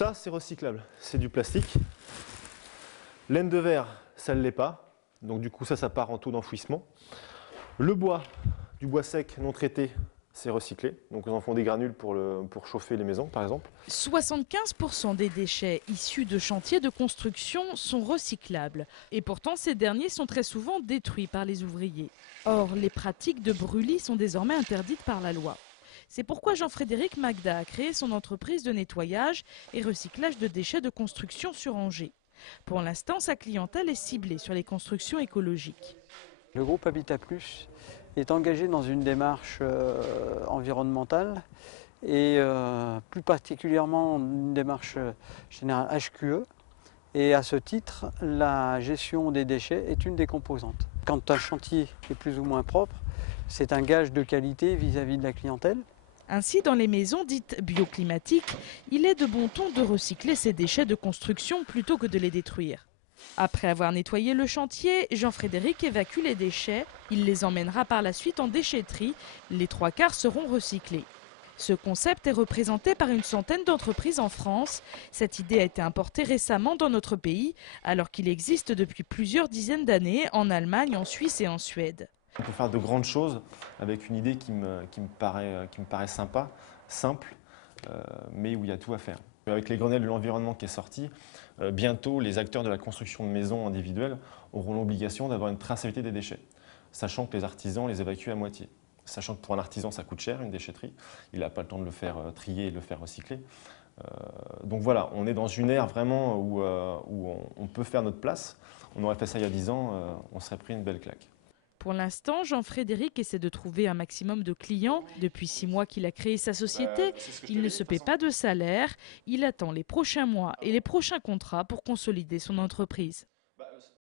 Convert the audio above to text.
Ça, c'est recyclable, c'est du plastique. Laine de verre, ça ne l'est pas. Donc du coup, ça part en taux d'enfouissement. Le bois, du bois sec non traité, c'est recyclé. Donc ils en font des granules pour chauffer les maisons, par exemple. 75% des déchets issus de chantiers de construction sont recyclables. Et pourtant, ces derniers sont très souvent détruits par les ouvriers. Or, les pratiques de brûlis sont désormais interdites par la loi. C'est pourquoi Jean-Frédéric Magda a créé son entreprise de nettoyage et recyclage de déchets de construction sur Angers. Pour l'instant, sa clientèle est ciblée sur les constructions écologiques. Le groupe Habitat Plus est engagé dans une démarche environnementale et plus particulièrement une démarche générale HQE. Et à ce titre, la gestion des déchets est une des composantes. Quand un chantier est plus ou moins propre, c'est un gage de qualité vis-à-vis de la clientèle. Ainsi, dans les maisons dites bioclimatiques, il est de bon ton de recycler ces déchets de construction plutôt que de les détruire. Après avoir nettoyé le chantier, Jean-Frédéric évacue les déchets. Il les emmènera par la suite en déchetterie. Les 3/4 seront recyclés. Ce concept est représenté par une centaine d'entreprises en France. Cette idée a été importée récemment dans notre pays, alors qu'il existe depuis plusieurs dizaines d'années en Allemagne, en Suisse et en Suède. On peut faire de grandes choses avec une idée qui me paraît sympa, simple, mais où il y a tout à faire. Avec les Grenelles de l'environnement qui est sorti, bientôt les acteurs de la construction de maisons individuelles auront l'obligation d'avoir une traçabilité des déchets, sachant que les artisans les évacuent à moitié. Sachant que pour un artisan ça coûte cher une déchetterie, il n'a pas le temps de le faire trier et de le faire recycler. Donc voilà, on est dans une ère vraiment où on peut faire notre place. On aurait fait ça il y a 10 ans, on serait pris une belle claque. Pour l'instant, Jean-Frédéric essaie de trouver un maximum de clients. Depuis 6 mois qu'il a créé sa société, il ne se paie pas de salaire. Il attend les prochains mois et les prochains contrats pour consolider son entreprise.